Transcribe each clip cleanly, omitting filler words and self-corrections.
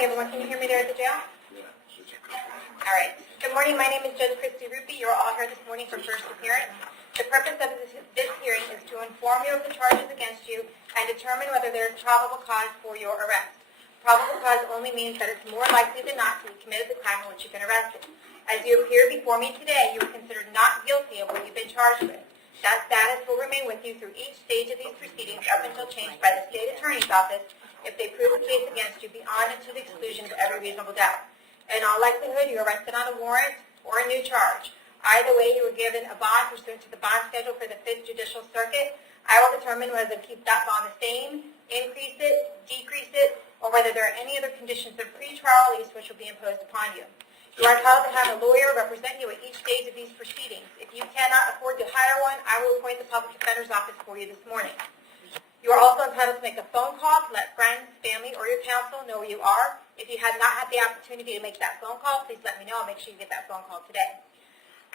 morning, everyone. Can you hear me there at the jail? All right. Good morning. My name is Judge Christy Ruppe. You're all here this morning for first appearance. The purpose of this hearing is to inform you of the charges against you and determine whether there is probable cause for your arrest. Probable cause only means that it's more likely than not that you committed the crime in which you've been arrested. As you appear before me today, you are considered not guilty of what you've been charged with. That status will remain with you through each stage of these proceedings up until changed by the state attorney's office if they prove the case against you beyond and to the exclusion of every reasonable doubt. In all likelihood, you are arrested on a warrant or a new charge. Either way, you were given a bond pursuant to the bond schedule for the 5th Judicial Circuit. I will determine whether to keep that bond the same, increase it, decrease it, or whether there are any other conditions of pretrial release which will be imposed upon you. You are entitled to have a lawyer represent you at each stage of these proceedings. If you cannot afford to hire one, I will appoint the Public Defender's Office for you this morning. You are also entitled to make a phone call to let friends, family, or your counsel know where you are. If you have not had the opportunity to make that phone call, please let me know. I'll make sure you get that phone call today.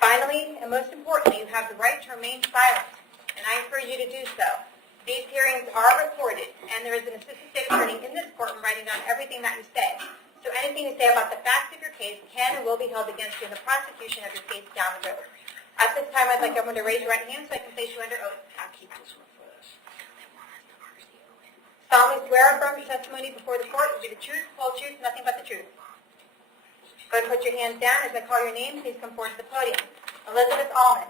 Finally, and most importantly, you have the right to remain silent, and I encourage you to do so. These hearings are recorded, and there is an assistant state attorney in this courtroom writing down everything that you say. So anything you say about the facts of your case can and will be held against you in the prosecution of your case down the road. At this time, I'd like everyone to raise your right hand so I can place you under oath. I'll keep this one first. Solemnly swear or affirm your testimony before the court will be the truth, whole truth, nothing but the truth. Go ahead and put your hands down. As I call your name, please come forward to the podium. Elizabeth Allman.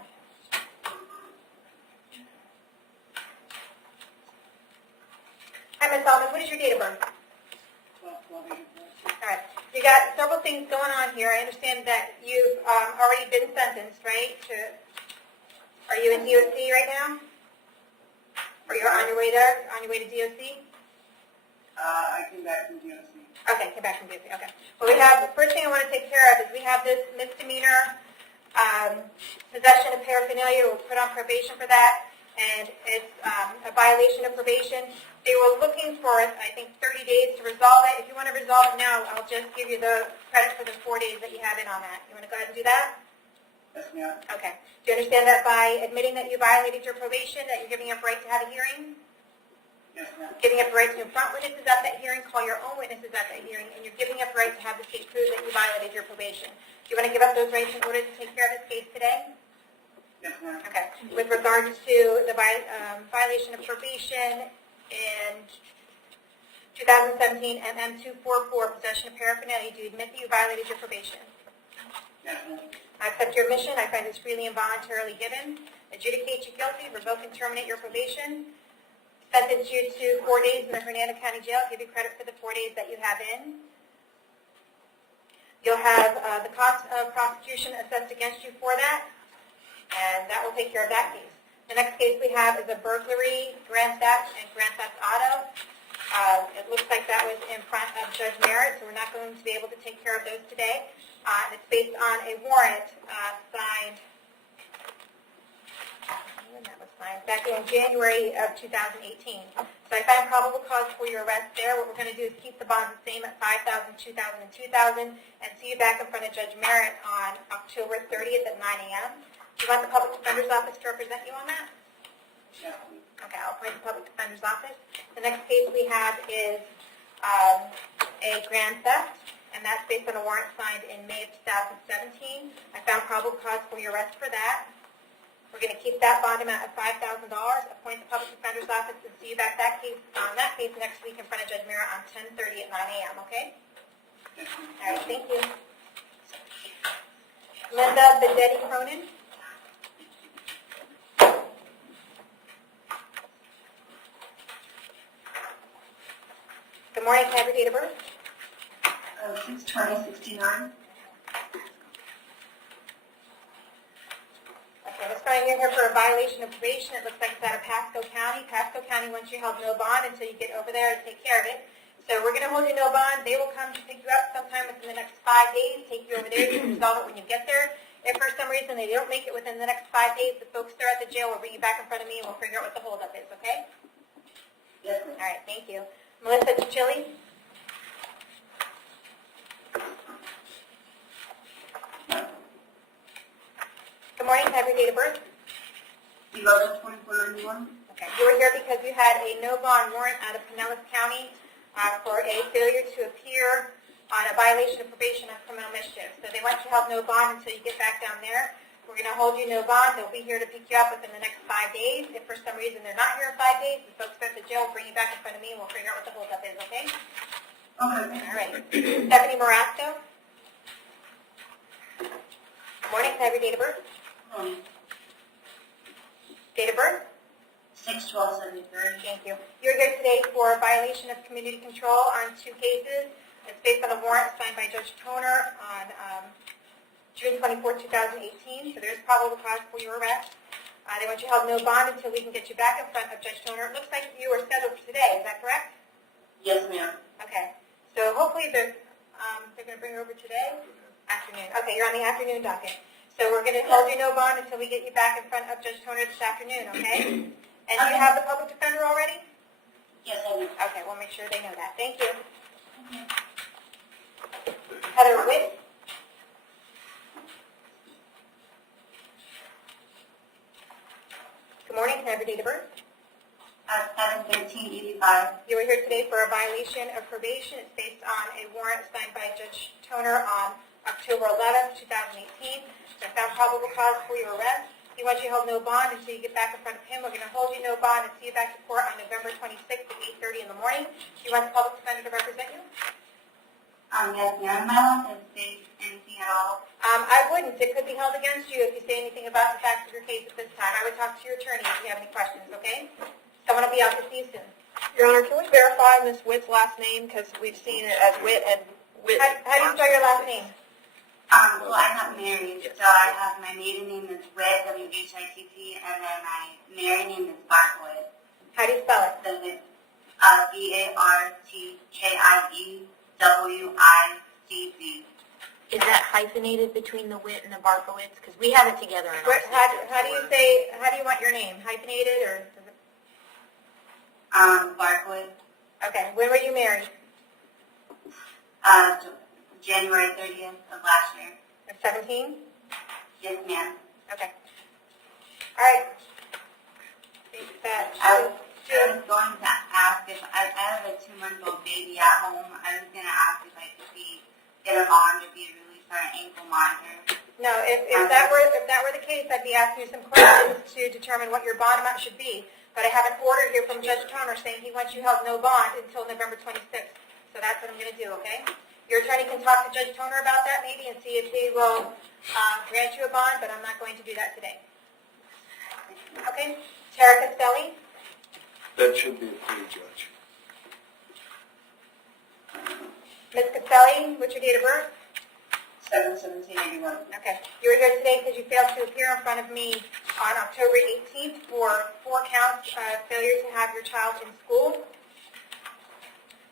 Hi, Ms. Allman. What is your date of birth? All right. You got several things going on here. I understand that you've already been sentenced, right? Are you in DOC right now? Or you're on your way there? On your way to DOC? I came back from DOC. Okay, came back from DOC. Okay. Well, we have the first thing I want to take care of is we have this misdemeanor possession of paraphernalia. We'll put on probation for that, and it's a violation of probation. They were looking for, I think, 30 days to resolve it. If you want to resolve it now, I'll just give you the credit for the 4 days that you have in on that. You want to go ahead and do that? Yes, ma'am. Okay. Do you understand that by admitting that you violated your probation, that you're giving up right to have a hearing? Yes, ma'am. Giving up the right to confront witnesses at that hearing, call your own witnesses at that hearing, and you're giving up the right to have the state prove that you violated your probation. Do you want to give up those rights in order to take care of this case today? Yes, ma'am. Okay. With regards to the violation of probation in 2017 MM244, possession of paraphernalia, do you admit that you violated your probation? Yes, ma'am. I accept your admission. I find this freely and voluntarily given. Adjudicate you guilty, revoke and terminate your probation. Sentence you to 4 days in the Hernando County Jail. Give you credit for the 4 days that you have in. You'll have the cost of prosecution assessed against you for that, and that will take care of that case. The next case we have is a burglary, grand theft, and grand theft auto. It looks like that was in front of Judge Merritt, so we're not going to be able to take care of those today. It's based on a warrant signed back in January of 2018. So I find probable cause for your arrest there. What we're going to do is keep the bonds the same at $5,000, $2,000, and $2,000, and see you back in front of Judge Merritt on October 30th at 9 a.m. Do you want the Public Defender's Office to represent you on that? Yes. Okay, I'll appoint the Public Defender's Office. The next case we have is a grand theft, and that's based on a warrant signed in May of 2017. I found probable cause for your arrest for that. We're going to keep that bond amount at $5,000, appoint the Public Defender's Office, and see you back on that case next week in front of Judge Merritt on 10:30 at 9 a.m., okay? Yes, ma'am. All right, thank you. Linda Bedetti Cronin. Good morning. Can I have your date of birth? 6/20/69. Okay, let's find you're here for a violation of probation. It looks like it's out of Pasco County. Pasco County wants you held no bond until you get over there to take care of it. So we're going to hold you no bond. They will come to pick you up sometime within the next 5 days, take you over there. You can resolve it when you get there. If for some reason they don't make it within the next 5 days, the folks there at the jail will bring you back in front of me and we'll figure out what the holdup is, okay? Yes, ma'am. All right, thank you. Melissa Chichili. Good morning. Can I have your date of birth? 11/24/91. Okay. You were here because you had a no bond warrant out of Pinellas County for a failure to appear on a violation of probation on criminal mischief. So they want you held no bond until you get back down there. We're going to hold you no bond. They'll be here to pick you up within the next 5 days. If for some reason they're not here in 5 days, the folks at the jail will bring you back in front of me and we'll figure out what the holdup is, okay? Okay. All right. Stephanie Marasco. Good morning. Can I have your date of birth? Date of birth? 6/12/73. Thank you. You're here today for a violation of community control on 2 cases. It's based on a warrant signed by Judge Toner on June 24, 2018. So there's probable cause for your arrest. They want you held no bond until we can get you back in front of Judge Toner. It looks like you are scheduled for today. Is that correct? Yes, ma'am. Okay. So hopefully they're going to bring her over today? Afternoon. Okay, you're on the afternoon docket. So we're going to hold you no bond until we get you back in front of Judge Toner this afternoon, okay? And do you have the public defender already? Yes, I do. Okay, we'll make sure they know that. Thank you. Heather Witt. Good morning. Can I have your date of birth? 7/13/85. You are here today for a violation of probation. It's based on a warrant signed by Judge Toner on October 11th, 2018. There's found probable cause for your arrest. He wants you held no bond until you get back in front of him. We're going to hold you no bond and see you back to court on November 26th at 8:30 in the morning. Do you want the public defender to represent you? Yes, ma'am. Am I allowed to say anything at all? I wouldn't. It could be held against you if you say anything about the facts of your case at this time. I would talk to your attorney if you have any questions, okay? Someone will be out to see you soon. Your Honor, can we verify Ms. Witt's last name, because we've seen it as Witt and Witt. How do you spell your last name? Well, I'm not married, so I have my maiden name is Witt, W-H-I-T-T, and then my married name is Barkwood. How do you spell it? So it's B-A-R-T-K-I-E-W-I-C-Z. Is that hyphenated between the Witt and the Barkowitz? Because we have it together in our How do you say? How do you want your name? Hyphenated or? Does it, Barkwood. okay. When were you married? January 30th of last year. At 17? Yes, ma'am. Okay. All right. I was going to ask if I have a 2-month-old baby at home. I was going to ask if I could get a bond or be released on an ankle monitor. No, if that were the case, I'd be asking you some questions to determine what your bond amount should be. But I have an order here from Judge Toner saying he wants you held no bond until November 26th. So that's what I'm going to do, okay? Your attorney can talk to Judge Toner about that maybe and see if he will grant you a bond, but I'm not going to do that today. Okay? Tara Castelli? That should be approved, Judge. Ms. Castelli, what's your date of birth? 7/17/81. Okay. You were here today because you failed to appear in front of me on October 18th for 4 counts of failure to have your child in school.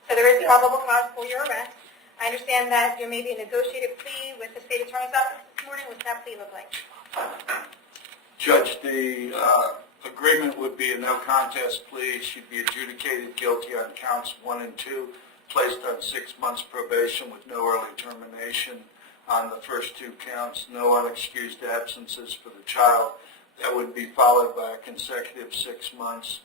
So there is probable cause for your arrest. I understand that there may be a negotiated plea with the state attorney's office this morning. What's that plea look like? Judge, the agreement would be a no contest plea. She'd be adjudicated guilty on counts 1 and 2, placed on 6 months probation with no early termination. On the first 2 counts, no unexcused absences for the child. That would be followed by a consecutive 6 months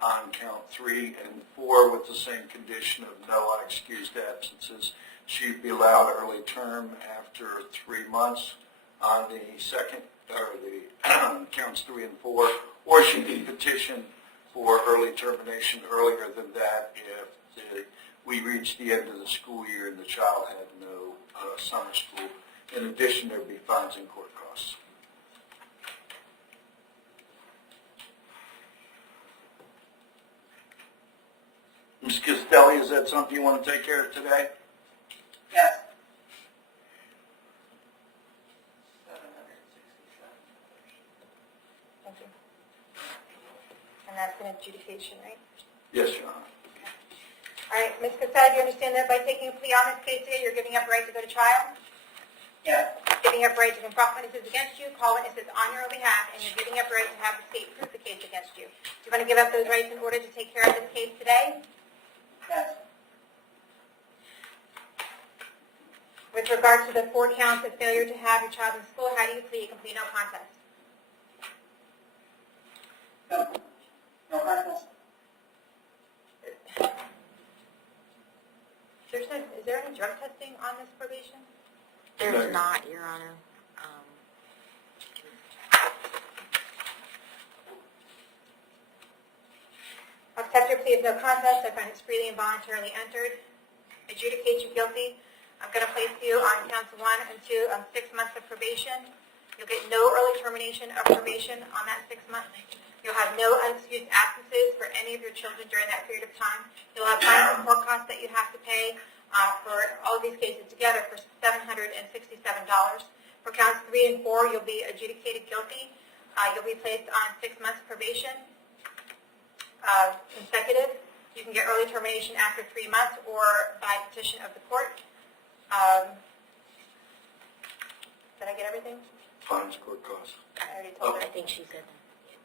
on count 3 and 4 with the same condition of no unexcused absences. She'd be allowed early term after 3 months on the second, or the counts 3 and 4, or she'd be petitioned for early termination earlier than that if we reached the end of the school year and the child had no summer school. In addition, there would be fines and court costs. Ms. Castelli, is that something you want to take care of today? Yes. Thank you. And that's an adjudication, right? Yes, Your Honor. All right, Ms. Castelli, do you understand that by taking a plea on this case today, you're giving up right to go to trial? Yes. Giving up right to confront witnesses against you, call witnesses on your own behalf, and you're giving up right to have the state prove the case against you. Do you want to give up those rights in order to take care of this case today? Yes. With regard to the 4 counts of failure to have your child in school, how do you plead? Complete no contest. No. No contest. Is there any drug testing on this probation? There's not, Your Honor. I'll accept your plea of no contest. I find it's freely and voluntarily entered. Adjudicate you guilty. I'm going to place you on counts 1 and 2 on 6 months of probation. You'll get no early termination of probation on that 6 months. You'll have no unexcused absences for any of your children during that period of time. You'll have fines and court costs that you have to pay for all of these cases together for $767. For counts 3 and 4, you'll be adjudicated guilty. You'll be placed on 6 months probation consecutive. You can get early termination after 3 months or by petition of the court. Did I get everything? Fines, court costs. I already told her. I think she said that.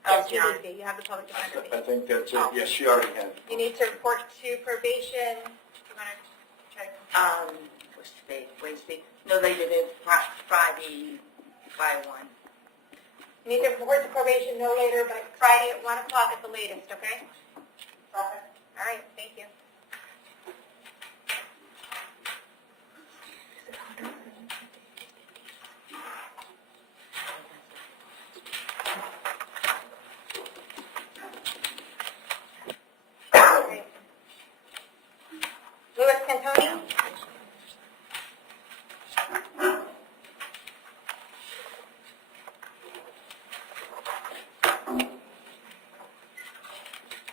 Yes, you did. You have the public defender. I think that's it. Yes, she already had it. You need to report to probation. You want to try to... What's today? Wednesday? No, they did it Friday by 1. You need to report to probation no later by Friday at 1 o'clock at the latest, okay? All right, thank you. Louis Cantoni?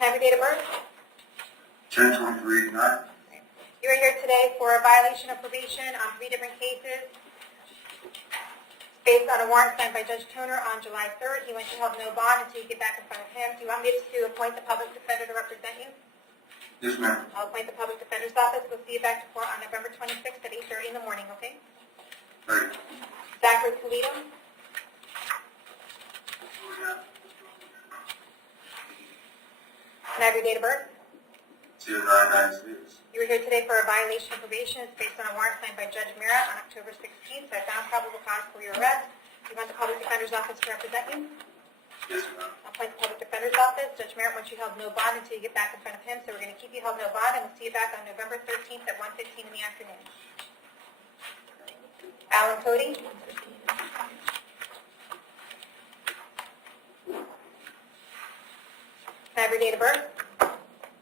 Have your date of birth? 10/23/9. You are here today for a violation of probation on 3 different cases. Based on a warrant signed by Judge Toner on July 3rd, he went to held no bond until you get back in front of him. Do you want me to appoint the public defender to represent you? Yes, ma'am. I'll appoint the public defender's office. We'll see you back to court on November 26th at 8:30 in the morning, okay? Right. Zachary Polito? Can I have your date of birth? 2996. You were here today for a violation of probation. It's based on a warrant signed by Judge Mira on October 16th. So I found probable cause for your arrest. Do you want the public defender's office to represent you? Yes, ma'am. I'll appoint the public defender's office. Judge Merritt wants you held no bond until you get back in front of him. So we're going to keep you held no bond, and we'll see you back on November 13th at 1:15 in the afternoon. Alan Cody? Can I have your date of birth?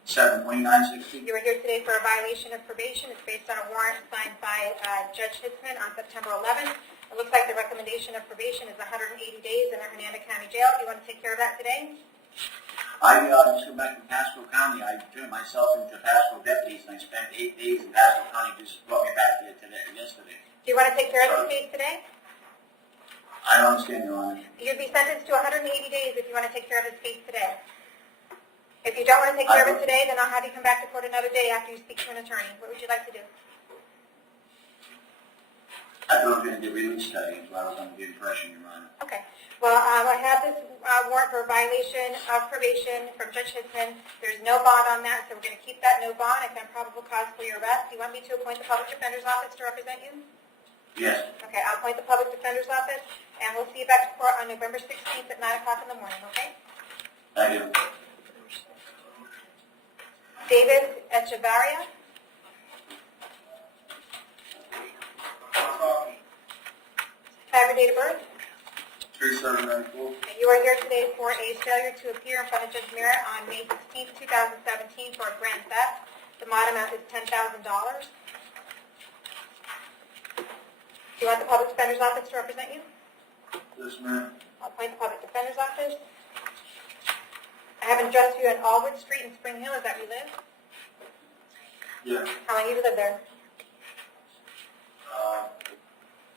7/29/16. You were here today for a violation of probation. It's based on a warrant signed by Judge Hitzman on September 11th. It looks like the recommendation of probation is 180 days in the Hernando County Jail. Do you want to take care of that today? I just got back from Pasco County. I turned myself into Pasco deputies, and I spent 8 days in Pasco County. Just brought me back here yesterday. Do you want to take care of this case today? I don't understand, Your Honor. You'd be sentenced to 180 days if you want to take care of this case today. If you don't want to take care of it today, then I'll have you come back to court another day after you speak to an attorney. What would you like to do? I thought I was going to get released today, so I was under the impression, Your Honor. Okay. Well, I have this warrant for violation of probation from Judge Hitzman. There's no bond on that, so we're going to keep that no bond. I found probable cause for your arrest. Do you want me to appoint the public defender's office to represent you? Yes. Okay, I'll appoint the public defender's office, and we'll see you back to court on November 16th at 9 o'clock in the morning, okay? Thank you. David Echevarria? Have your date of birth? 3794. And you are here today for a failure to appear in front of Judge Merritt on May 16th, 2017 for a grand theft. The mod amount is $10,000. Do you want the public defender's office to represent you? Yes, ma'am. I'll appoint the public defender's office. I have an address for you on Allwood Street in Spring Hill. Is that where you live? Yeah. How long have you lived there?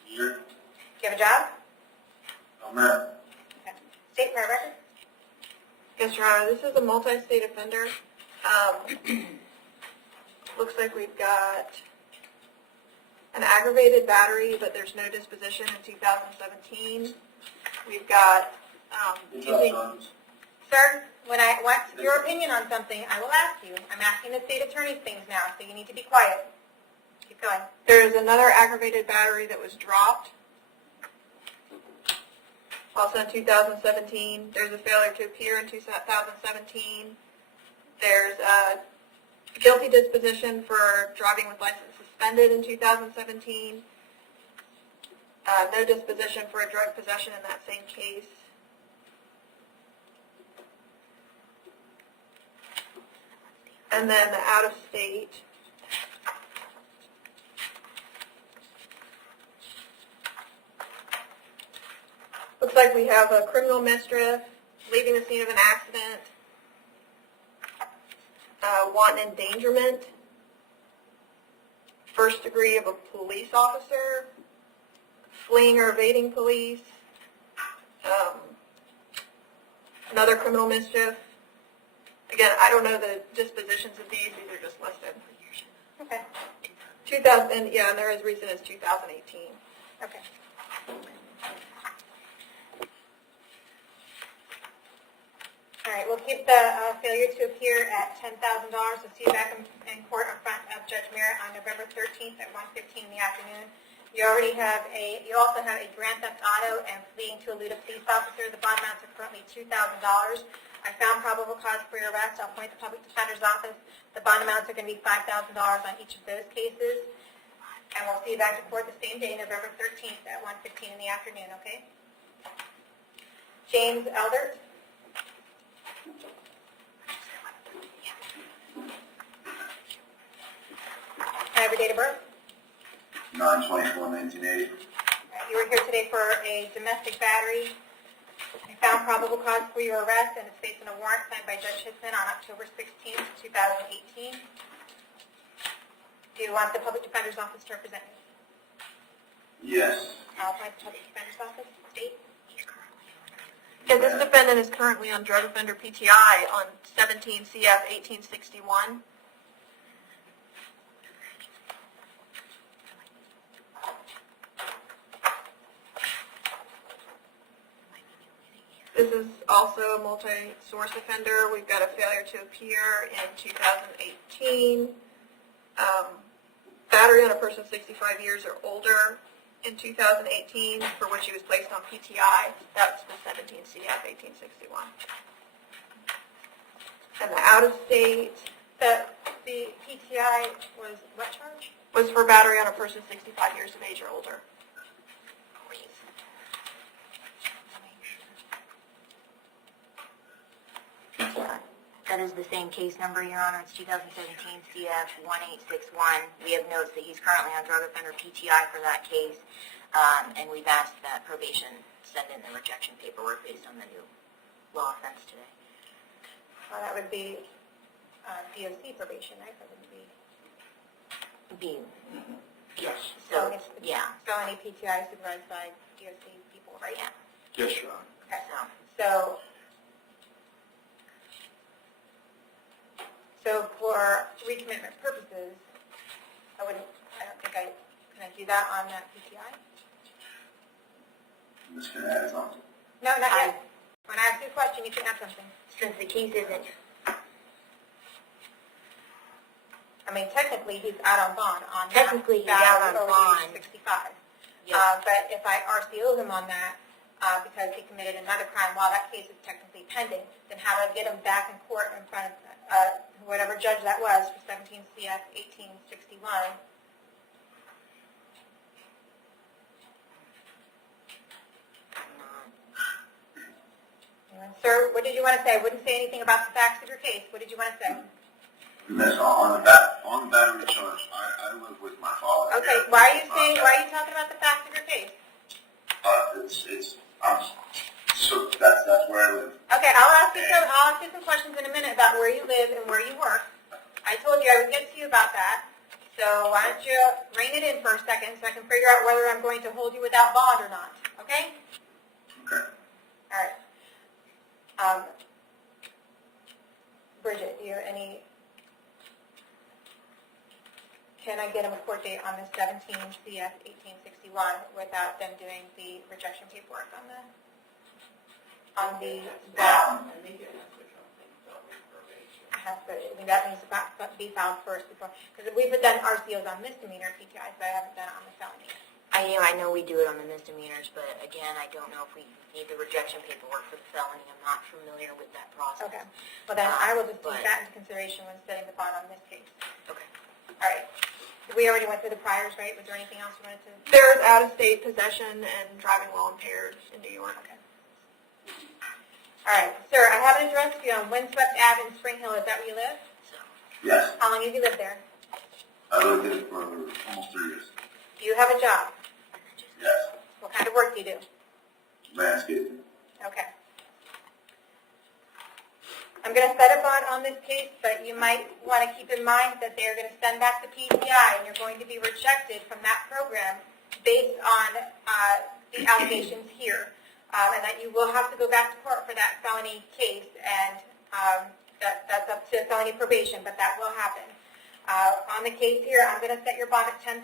Year. Do you have a job? No, ma'am. Okay. State fire record? Yes, Your Honor, this is a multi-state offender. Looks like we've got an aggravated battery, but there's no disposition in 2017. We've got using... Sir, when I want your opinion on something, I will ask you. I'm asking the state attorney's things now, so you need to be quiet. Keep going. There's another aggravated battery that was dropped. Also in 2017. There's a failure to appear in 2017. There's a Guilty disposition for driving with license suspended in 2017. No disposition for a drug possession in that same case. And then the out of state. Looks like we have a criminal mischief, leaving the scene of an accident, wanton endangerment, first degree of a police officer, fleeing or evading police, another criminal mischief. Again, I don't know the dispositions of these are just listed. Okay. 2000, and they're as recent as 2018. Okay. All right, we'll keep the failure to appear at $10,000. We'll see you back in court in front of Judge Merritt on November 13th at 1:15 in the afternoon. You also have a grand theft auto and fleeing to elude a police officer. The bond amounts are currently $2,000. I found probable cause for your arrest. I'll point the public defender's office. The bond amounts are going to be $5,000 on each of those cases. And we'll see you back in court the same day, November 13th at 1:15 in the afternoon, okay? James Eldert. Can I have your date of birth? 9/24/1980. You were here today for a domestic battery. I found probable cause for your arrest, and it's based on a warrant signed by Judge Hitson on October 16th, 2018. Do you want the public defender's office to represent you? Yes. I'll appoint the public defender's office. State. Yeah, this defendant is currently on drug offender PTI on 17 CF 1861. This is also a multi-source offender. We've got a failure to appear in 2018. Battery on a person 65 years or older in 2018, for which he was placed on PTI. That's the 17 CF 1861. And the out-of-state, The PTI was what charge? was for battery on a person 65 years of age or older. That is the same case number, Your Honor. It's 2017 CF 1861. We have notes that he's currently on drug offender PTI for that case, and we've asked that probation send in the rejection paperwork based on the new law offense today. Well, that would be DOC probation, right? That would be B. Yes. So, yeah. felony PTI supervised by DOC people, right? Yeah. Yes, Your Honor. Okay. So, So for recommitment purposes, I don't think can I do that on that PTI? I'm just going to add something. No, not yet. When I ask you a question, you can add something. since the case isn't, I mean, technically, he's out on bond on that. Technically, he's out on over bond. age 65. Yes. But if I RCO him on that, because he committed another crime while that case is technically pending, then how do I get him back in court in front of whatever judge that was for 17 CF 1861? Sir, what did you want to say? I wouldn't say anything about the facts of your case. What did you want to say? Miss, on the battery charge, I live with my father. Okay, why are you talking about the facts of your case? That's where I live. Okay, I'll ask you some questions in a minute about where you live and where you work. I told you I would get to you about that. So why don't you rein it in for a second so I can figure out whether I'm going to hold you without bond or not. Okay? Okay. All right. Bridget, do you have any? Can I get him a court date on the 17 CF 1861 without them doing the rejection paperwork on the that needs to be filed first before, because we've done RCOs on misdemeanor PTIs, but I haven't done it on the felony. I know we do it on the misdemeanors, but again, I don't know if we need the rejection paperwork for the felony. I'm not familiar with that process. Okay. Well, then I will just take But- that into consideration when setting the bond on this case. Okay. All right. We already went through the priors, right? Was there anything else you wanted to? There's out-of-state possession and driving while impaired in New York. Okay. All right. Sir, I have an address for you on Windswept Ave in Spring Hill. Is that where you live? So, Yes, How long have you lived there? I lived there for almost 3 years. Do you have a job? Yes, What kind of work do you do? landscaping. Okay. I'm going to set a bond on this case, but you might want to keep in mind that they're going to send back the PCI, and you're going to be rejected from that program based on the allegations here, and that you will have to go back to court for that felony case, and that's up to felony probation, but that will happen. On the case here, I'm going to set your bond at $10,000.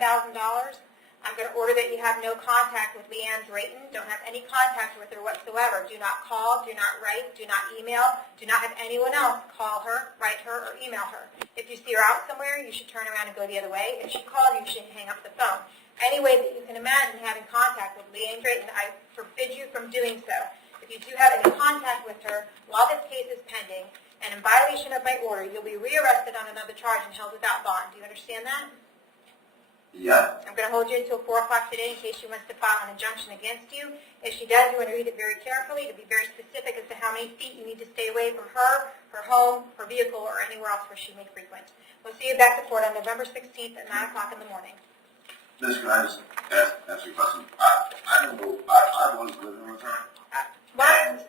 I'm going to order that you have no contact with Leanne Drayton. Don't have any contact with her whatsoever. Do not call, do not write, do not email, do not have anyone else call her, write her, or email her. If you see her out somewhere, you should turn around and go the other way. If she calls, you should hang up the phone. Any way that you can imagine having contact with Leanne Drayton, I forbid you from doing so. If you do have any contact with her while this case is pending, and in violation of my order, you'll be rearrested on another charge and held without bond. Do you understand that? Yeah, I'm going to hold you until 4 o'clock today in case she wants to file an injunction against you. If she does, you want to read it very carefully to be very specific as to how many feet you need to stay away from her, her home, her vehicle, or anywhere else where she may frequent. We'll see you back to court on November 16th at 9 o'clock in the morning. Miss, can I just ask you a question? I don't know, I was living with her. What?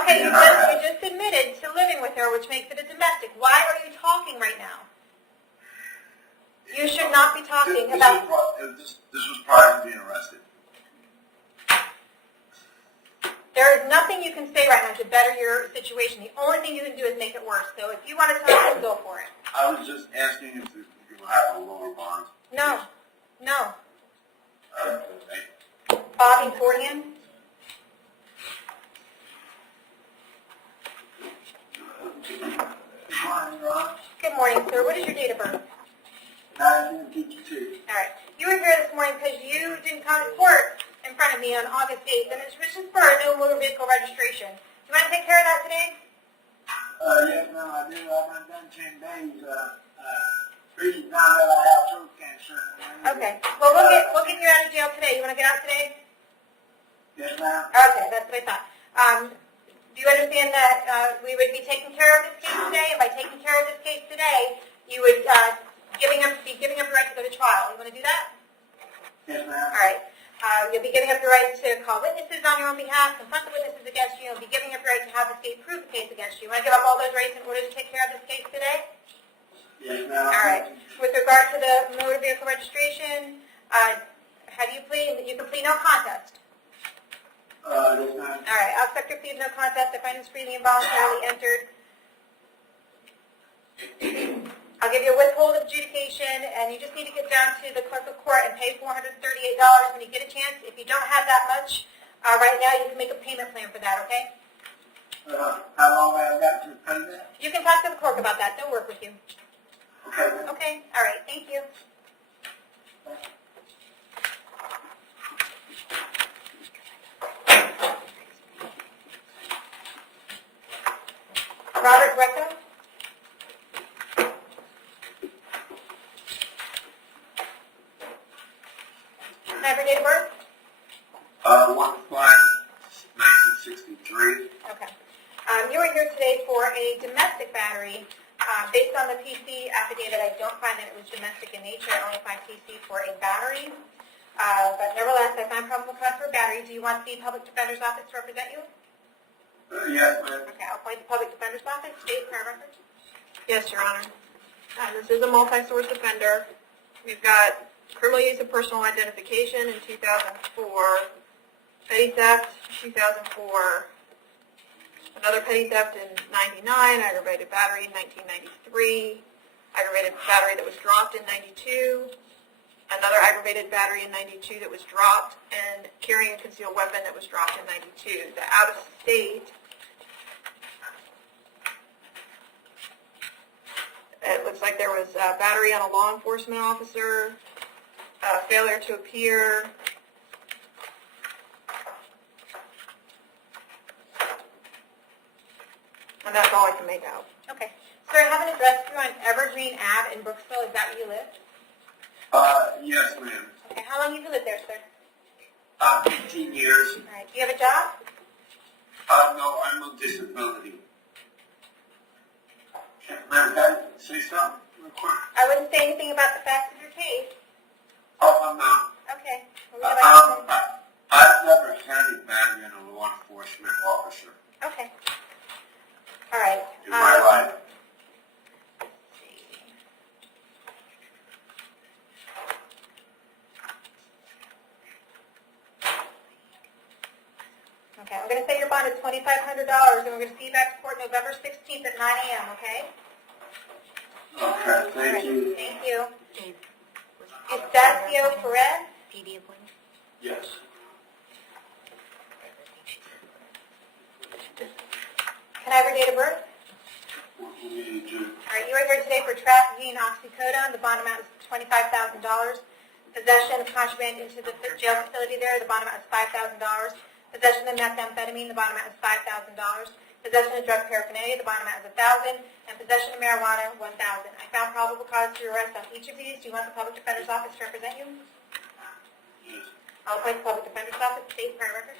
Okay, you just admitted to living with her, which makes it a domestic. Why are you talking right now? You should not be talking about... This was prior to being arrested. There is nothing you can say right now to better your situation. The only thing you can do is make it worse. So if you want to talk, then go for it. I was just asking if you have a lower bond. No. No. Okay. Bobby Fortian? Good morning, sir. What is your date of birth? 1952. All right. You were here this morning because you didn't come to court in front of me on August 8th, and it's just for a no motor vehicle registration. Do you want to take care of that today? Yes, ma'am, I do. I've done 10 days. Recently found out I have throat cancer. Okay. Well, we'll get you out of jail today. You want to get out today? Yes, ma'am. Okay, that's what I thought. Do you understand that we would be taking care of this case today? And by taking care of this case today, you would be giving up the right to go to trial. You want to do that? Yes, ma'am. All right. You'll be giving up the right to call witnesses on your own behalf, confront the witnesses against you. You'll be giving up the right to have the state prove the case against you. You want to give up all those rights in order to take care of this case today? Yes, ma'am. All right. With regard to the motor vehicle registration, have you plead? You can plead no contest. Yes, ma'am. All right. I'll accept your plea of no contest. I find this freely and voluntarily entered. I'll give you a withhold adjudication, and you just need to get down to the clerk of court and pay $438 when you get a chance. If you don't have that much right now, you can make a payment plan for that, okay? How long have I got to pay that? You can talk to the clerk about that. They'll work with you. Okay, ma'am. Okay? All right. Thank you. Robert Greco? Can I have your date of birth? 1/5/1963. Okay. You are here today for a domestic battery. Based on the PC affidavit, I don't find that it was domestic in nature. I only find PC for a battery. But nevertheless, I find probable cause for a battery. Do you want the public defender's office to represent you? Yes, ma'am. Okay, I'll appoint the public defender's office. State for our records. Yes, Your Honor. This is a multi-source offender. We've got criminal use of personal identification in 2004, petty theft 2004, another petty theft in 99, aggravated battery in 1993, aggravated battery that was dropped in 92, another aggravated battery in 92 that was dropped, and carrying a concealed weapon that was dropped in 92. The out-of-state, it looks like there was a battery on a law enforcement officer, failure to appear, And that's all I can make out. Okay. Sir, I have an address for you on Evergreen Ave in Brooksville. Is that where you live? Yes, ma'am. Okay. How long have you lived there, sir? 15 years. All right. Do you have a job? No, I'm on disability. Ma'am, can I say something real quick? I wouldn't say anything about the facts of your case. Oh, I'm not. Okay. What would you like to say? I've never handed battery in a law enforcement officer Okay. All right. in my life. Okay, I'm going to set your bond at $2,500, and we're going to see you back to court November 16th at 9 a.m., okay? Okay, thank you. Thank you. Dave, Estacio Perez? PD appointment? Yes. Can I have your date of birth? What do you need to do? All right, you are here today for trafficking oxycodone. The bond amount is $25,000. Possession of contraband into the jail facility there, the bond amount is $5,000. Possession of methamphetamine, the bond amount is $5,000. Possession of drug paraphernalia, the bond amount is $1,000. And possession of marijuana, $1,000. I found probable cause to arrest on each of these. Do you want the public defender's office to represent you? Yes. I'll appoint the public defender's office, state prior record.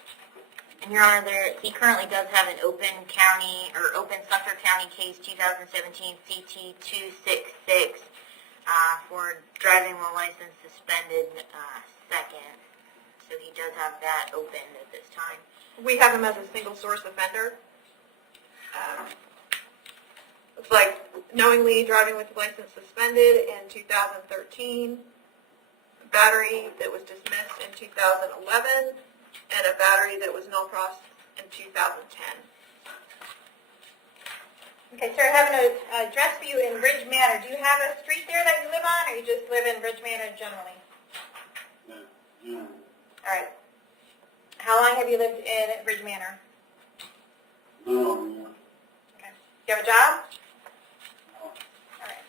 And Your Honor, he currently does have an open Sumter County case 2017 CT 266 for driving while license suspended second. So he does have that open at this time. We have him as a single source offender. Looks like knowingly driving with license suspended in 2013, battery that was dismissed in 2011, and a battery that was null pros in 2010. Okay, sir, I have an address for you in Ridge Manor. Do you have a street there that you live on, or you just live in Ridge Manor generally? Yeah. All right. How long have you lived in Ridge Manor? No. Okay. Do you have a job? All right.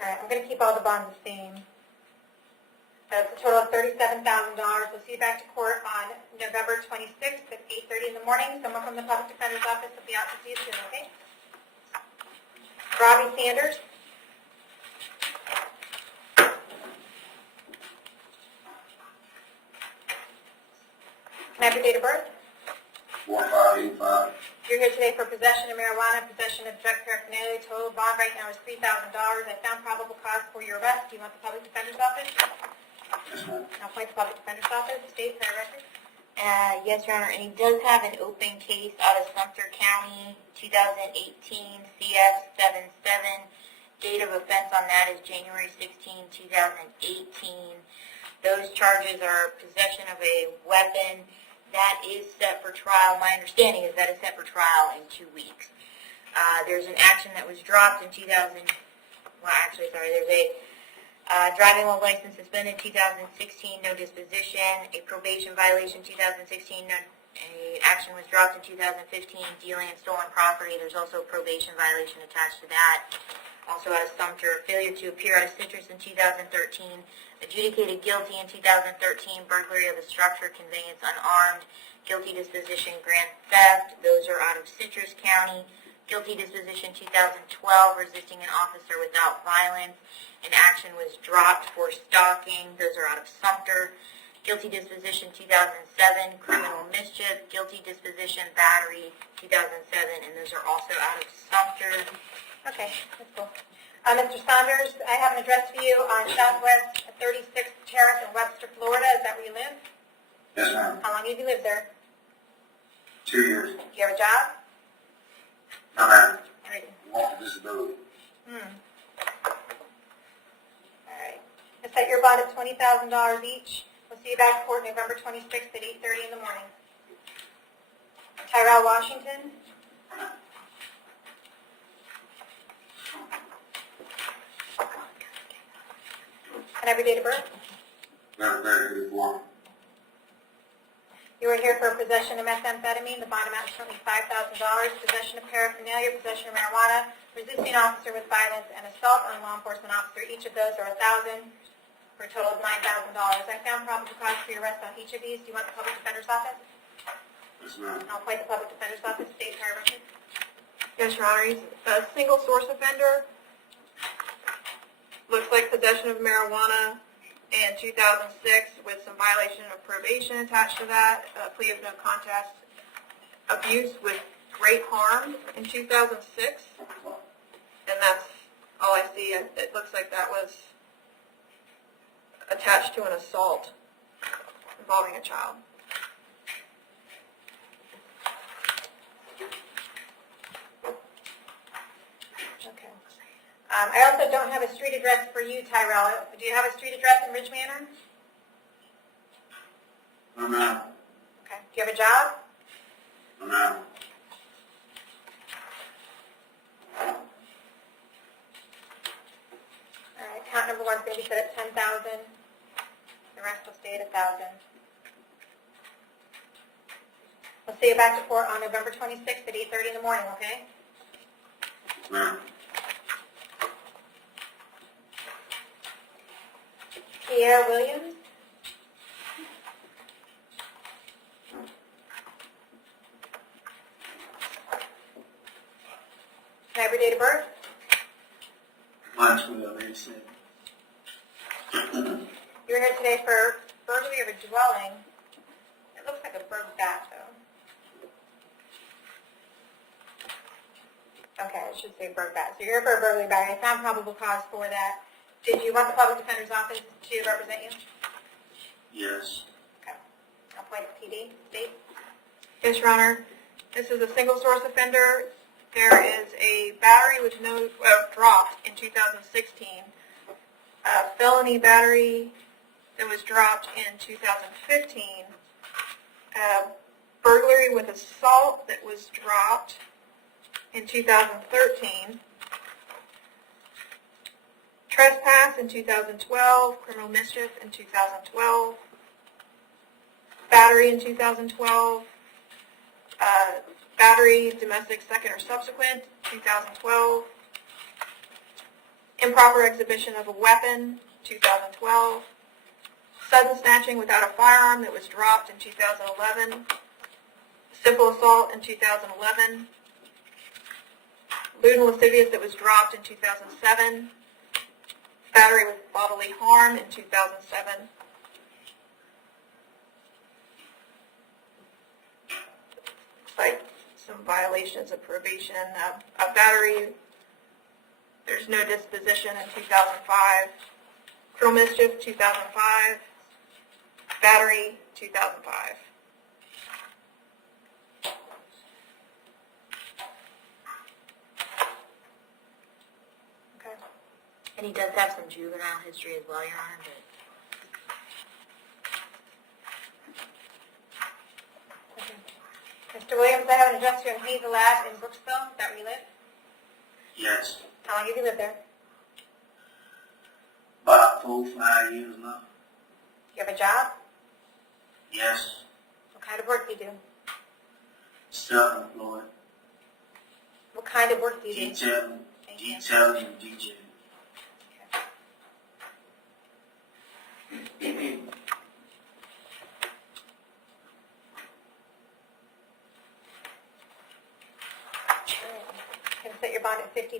All right, I'm going to keep all the bonds the same. That's a total of $37,000. We'll see you back to court on November 26th at 8:30 in the morning. Someone from the public defender's office will be out to see you soon, okay? Robbie Sanders? Can I have your date of birth? 4585. You're here today for possession of marijuana, possession of drug paraphernalia. Total bond right now is $3,000. I found probable cause for your arrest. Do you want the public defender's office? Yes, ma'am. I'll point the public defender's office. State prior record. Yes, Your Honor, and he does have an open case out of Sumter County, 2018 CF 77. Date of offense on that is January 16, 2018. Those charges are possession of a weapon. That is set for trial. My understanding is that it's set for trial in 2 weeks. There's an action that was dropped in there's a driving while license suspended 2016, no disposition. A probation violation 2016, an action was dropped in 2015, dealing in stolen property. There's also a probation violation attached to that. Also out of Sumter, failure to appear out of Citrus in 2013, adjudicated guilty in 2013, burglary of a structure, conveyance unarmed, guilty disposition, grand theft. Those are out of Citrus County. Guilty disposition 2012, resisting an officer without violence. An action was dropped for stalking. Those are out of Sumter. Guilty disposition 2007, criminal mischief. Guilty disposition, battery 2007, and those are also out of Sumter. Okay, that's cool. Mr. Saunders, I have an address for you on Southwest 36th Terrace in Webster, Florida. Is that where you live? Yes, ma'am. How long have you lived there? 2 years. Do you have a job? No, ma'am. All right. Walk with disability. All right. Let's set your bond at $20,000 each. We'll see you back in court November 26th at 8:30 in the morning. Tyrell Washington. Can I have your date of birth? Very, very good form. You are here for possession of methamphetamine. The bond amount is currently $5,000. Possession of paraphernalia, possession of marijuana, resisting officer with violence, and assault on a law enforcement officer. Each of those are $1,000 for a total of $9,000. I found probable cause for your arrest on each of these. Do you want the public defender's office? Yes, ma'am. I'll appoint the public defender's office. State entire record. Yes, Your Honor, he's a single source offender. Looks like possession of marijuana in 2006 with some violation of probation attached to that, a plea of no contest, abuse with great harm in 2006, and that's all I see. It looks like that was attached to an assault involving a child. Okay. I also don't have a street address for you, Tyrell. Do you have a street address in Ridge Manor? No, ma'am. Okay. Do you have a job? No, ma'am. All right. Count number one's going to be set at 10,000. The rest will stay at 1,000. We'll see you back to court on November 26th at 8:30 in the morning, okay? Ma'am. Pierre Williams. Can I have your date of birth? March 12, You're here today for burglary of a dwelling. It looks like a burg bat, though. Okay, I should say burg bat. So you're here for a burglary bat. I found probable cause for that. Did you want the public defender's office to represent you? Yes. Okay. I'll point the PD. State. Yes, Your Honor. This is a single source offender. There is a battery with no dropped in 2016. A felony battery that was dropped in 2015. Burglary with assault that was dropped in 2013. Trespass in 2012. Criminal mischief in 2012. Battery in 2012. Battery, domestic, second or subsequent, 2012. Improper exhibition of a weapon, 2012. Sudden snatching without a firearm that was dropped in 2011. Simple assault in 2011. Lewd and lascivious that was dropped in 2007. Battery with bodily harm in 2007. Looks like some violations of probation. A battery, there's no disposition in 2005. Criminal mischief, 2005. Battery, 2005. Okay. And he does have some juvenile history as well, Your Honor, but Mr. Williams, I have an address here in Hazel Ave in Brooksville. Is that where you live? Yes. How long have you lived there? About 4 or 5 years now. Do you have a job? Yes. What kind of work do you do? Self-employed. What kind of work do you do? Detailing and DJing. Can set your bond at $50,000.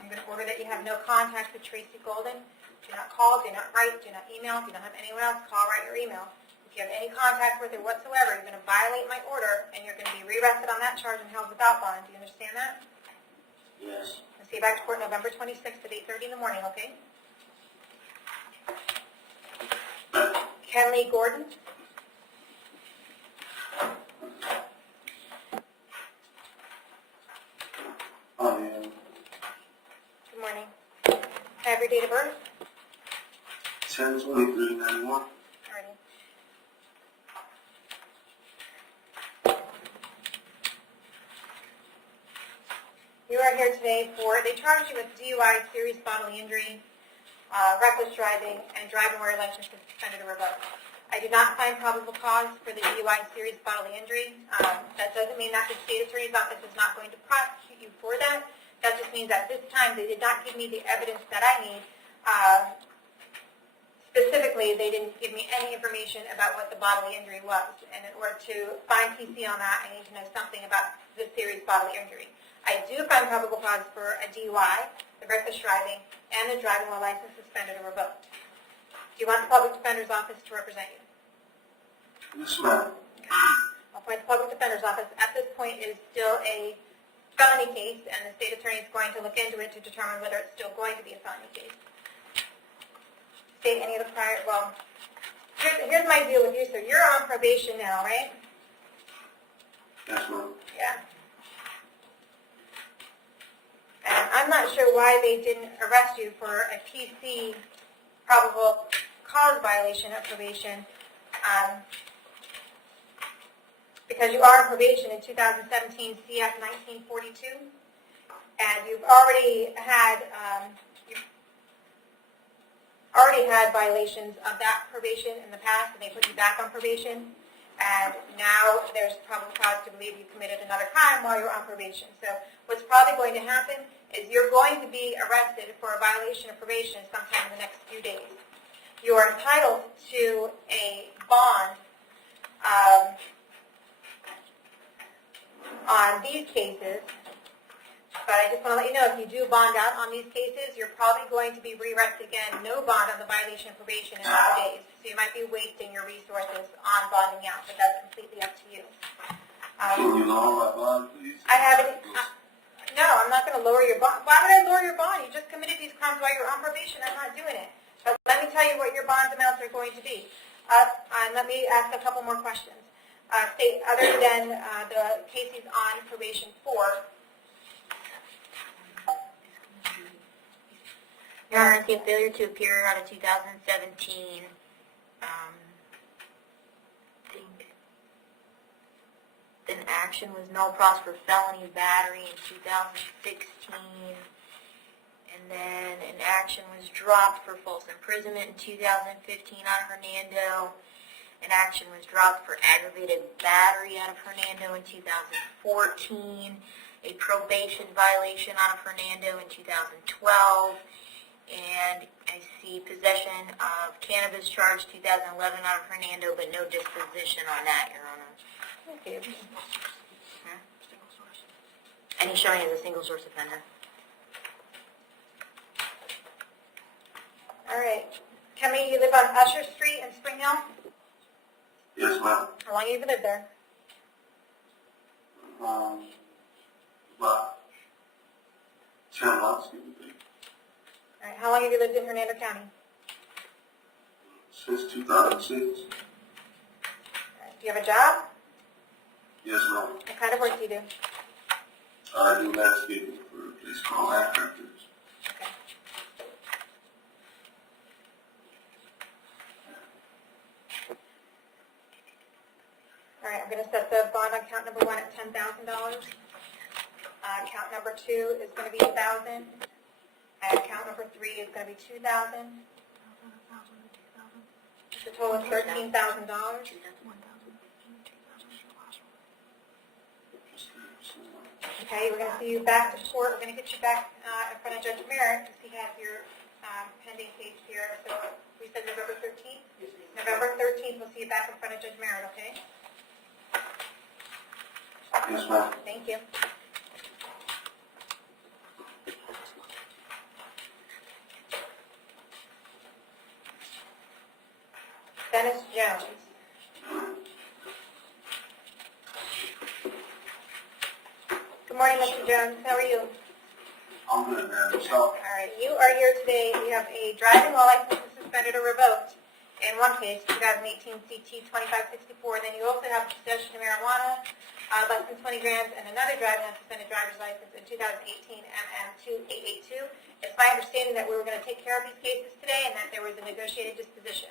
I'm going to order that you have no contact with Tracy Golden. Do not call, do not write, do not email. If you don't have anyone else, call, write, or email. If you have any contact with her whatsoever, you're going to violate my order, and you're going to be rearrested on that charge and held without bond. Do you understand that? Yes. I'll see you back to court November 26th at 8:30 in the morning, okay? Kenley Gordon. Oh, yeah. Good morning. Can I have your date of birth? 10/23/91. Alrighty. You are here today they charged you with DUI, serious bodily injury, reckless driving, and driving where your license is suspended or revoked. I do not find probable cause for the DUI serious bodily injury. That doesn't mean that the state attorney's office is not going to prosecute you for that. That just means at this time they did not give me the evidence that I need. Specifically, they didn't give me any information about what the bodily injury was. And in order to find PC on that, I need to know something about the serious bodily injury. I do find probable cause for a DUI, the reckless driving, and the driving while license suspended or revoked. Do you want the public defender's office to represent you? Yes, ma'am. I'll appoint the public defender's office. At this point, it is still a felony case, and the state attorney is going to look into it to determine whether it's still going to be a felony case. State any of the prior, well, here's my deal with you, sir. You're on probation now, right? Yes, ma'am. Yeah. And I'm not sure why they didn't arrest you for a PC probable cause violation of probation, because you are on probation in 2017 CF 1942, and you've already had violations of that probation in the past, and they put you back on probation, and now there's probable cause to believe you committed another crime while you're on probation. So what's probably going to happen is you're going to be arrested for a violation of probation sometime in the next few days. You are entitled to a bond on these cases, but I just want to let you know, if you do bond out on these cases, you're probably going to be re-arrested again, no bond on the violation of probation in 2 days. So you might be wasting your resources on bonding out, but that's completely up to you. Can you lower my bond, please? I haven't, no, I'm not going to lower your bond. Why would I lower your bond? You just committed these crimes while you're on probation. I'm not doing it. But let me tell you what your bond amounts are going to be. And let me ask a couple more questions. State, other than the cases on probation for, Your Honor, the failure to appear out of 2017, an action was null pros for felony battery in 2016, and then an action was dropped for false imprisonment in 2015 on Hernando. An action was dropped for aggravated battery out of Hernando in 2014, a probation violation out of Hernando in 2012, and I see possession of cannabis charge 2011 out of Hernando, but no disposition on that, Your Honor. okay. And he's showing as a single source offender. All right. Tell me, you live on Usher Street in Spring Hill? Yes, ma'am. How long have you lived there? About 10 months, give or take. All right. How long have you lived in Hernando County? Since 2006. All right. Do you have a job? Yes, ma'am. What kind of work do you do? I do landscaping for a place called Contractors. Okay. All right, I'm going to set the bond on count number 1 at $10,000. Count number 2 is going to be $1,000. And count number 3 is going to be $2,000. The total is $13,000. Okay, we're going to see you back to court. We're going to get you back in front of Judge Merritt to see you have your pending case here. So we said November 13th? November 13th, we'll see you back in front of Judge Merritt, okay? Yes, ma'am. Thank you. Dennis Jones. Good morning, Mr. Jones. How are you? I'm good, ma'am. So, All right, you are here today. You have a driving while license is suspended or revoked. In one case, 2018 CT 2564. Then you also have possession of marijuana, less than 20 grams, and another driving unsuspended driver's license in 2018 MM2882. It's my understanding that we were going to take care of these cases today and that there was a negotiated disposition.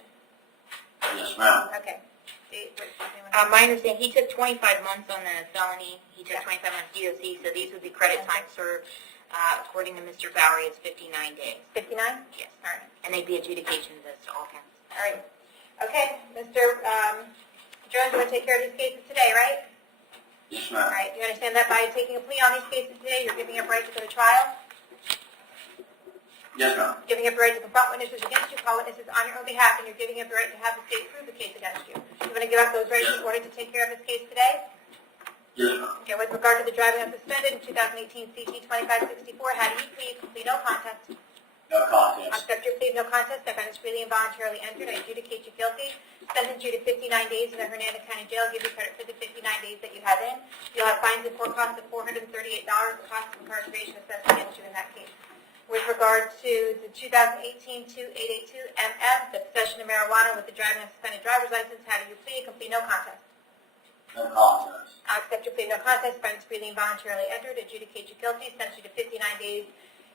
yes, ma'am. Okay. My understanding, he took 25 months on the felony. He took 25 months DOC, so these would be credit time served. According to Mr. Bowery, it's 59 days. 59? Yes. All right. And they'd be adjudications as to all counts. All right. Okay, Mr. Jones, you want to take care of these cases today, right? Yes, All ma'am. right, you understand that by taking a plea on these cases today, you're giving up right to go to trial, Yes, ma'am. giving up the right to confront witnesses against you, call witnesses on your own behalf, and you're giving up the right to have the state prove the case against you. You want to give up those rights in order to take care of this case today? Yes, ma'am. Okay, with regard to the driving unsuspended in 2018 CT 2564, how do you plead? Complete no contest. No contest. Accept your plea of no contest. I find it's freely and voluntarily entered. I adjudicate you guilty. Sentence you to 59 days in the Hernando County Jail. Give you credit for the 59 days that you have in. You'll have fines and court costs of $438. The cost of incarceration assessed against you in that case. With regard to the 2018 2882 MM, the possession of marijuana with the driving unsuspended driver's license, how do you plead? Complete no contest. No contest. I accept your plea of no contest. Find it's freely and voluntarily entered. Adjudicate you guilty. Sentence you to 59 days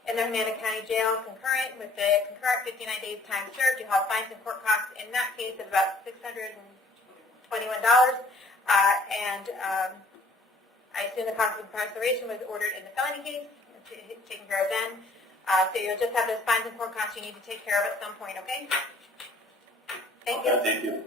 in the Hernando County Jail, concurrent with the concurrent 59 days time served. You'll have fines and court costs in that case of about $621. I assume the cost of incarceration was ordered in the felony case, taken care of then. So you'll just have those fines and court costs you need to take care of at some point, okay? Thank you. Okay, thank you.